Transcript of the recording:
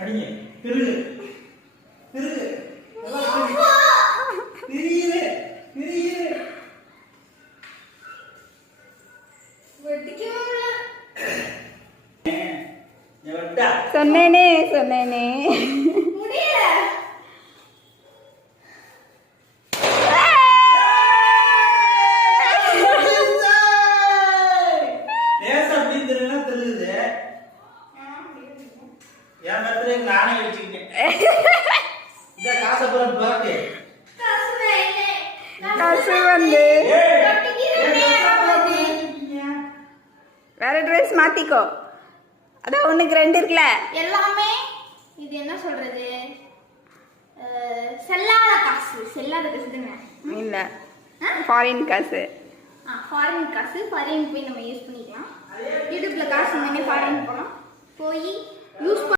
அடிங்க திருகு திருகு திரியுது திரியுது சொன்னேனே சொன்னேனே நானே வச்சுக்கிட்டேன் இந்த காசை புறம் பாக்கு காசு வந்து வேற ட்ரெஸ் மாத்திக்கோ. அதான் ஒண்ணுக்கு ரெண்டு இருக்குல்ல எல்லாமே. இது என்ன சொல்றது, செல்லாத காசு. செல்லாத காசு தானே? இல்ல, ஃபாரின் காசு. ஃபாரின் காசு. ஃபாரின் போய் நம்ம யூஸ் பண்ணிக்கலாம். யூடியூப்ல காசு இங்கே ஃபாரின் போனோம் போய் யூஸ்